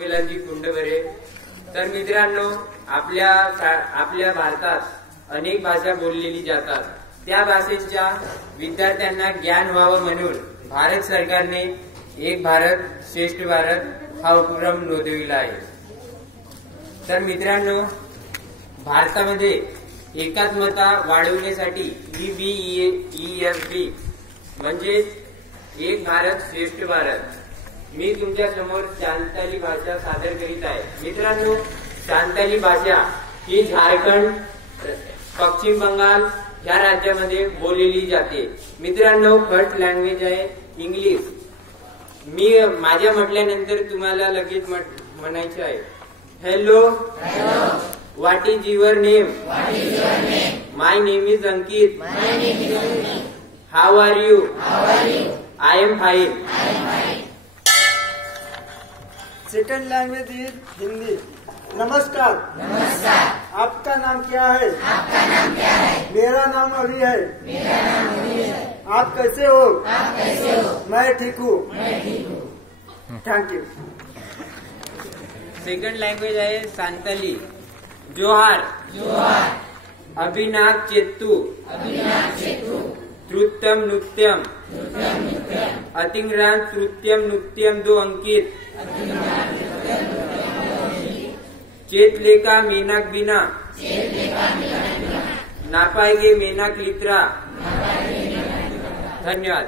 वेलांची कुंड भरे। तर मित्रांनो, आपल्या भारतात अनेक भाषा बोललेली जातात। त्या भाषेच्या विद्यार्थ्यांना ज्ञान व्हावं म्हणून भारत सरकारने एक भारत श्रेष्ठ भारत हा उपक्रम नोंदविला आहे। तर मित्रांनो, भारतामध्ये एकात्मता वाढवण्यासाठी EBEFB म्हणजे एक भारत श्रेष्ठ भारत मी तुमच्या समोर संताली भाषा सादर करीत आहे। मित्रांनो, संताली भाषा ही झारखंड, पश्चिम बंगाल या राज्यामध्ये बोलली जाते। मित्रांनो, फर्स्ट लँग्वेज आहे इंग्लिश। मी माझ्या म्हटल्यानंतर तुम्हाला लगेच म्हणायचे आहे, hello, what is your name? My name is Ankit. How are you? I am fine. Second language is Hindi. नमस्कार। आपका नाम क्या है? मेरा नाम अली है। आप कैसे हो? मैं ठीक हूँ। Thank you. सेकंड लँग्वेज आहे सांताली। जोहार। अभिनाथ चेत्तू। तृत्यम नृत्यम। अतिंग्रांत तृत्यम नृत्यम दो अंकित। चेतलेका मेनाक बिना। नापाएगे मेनाक लित्रा। धन्यवाद।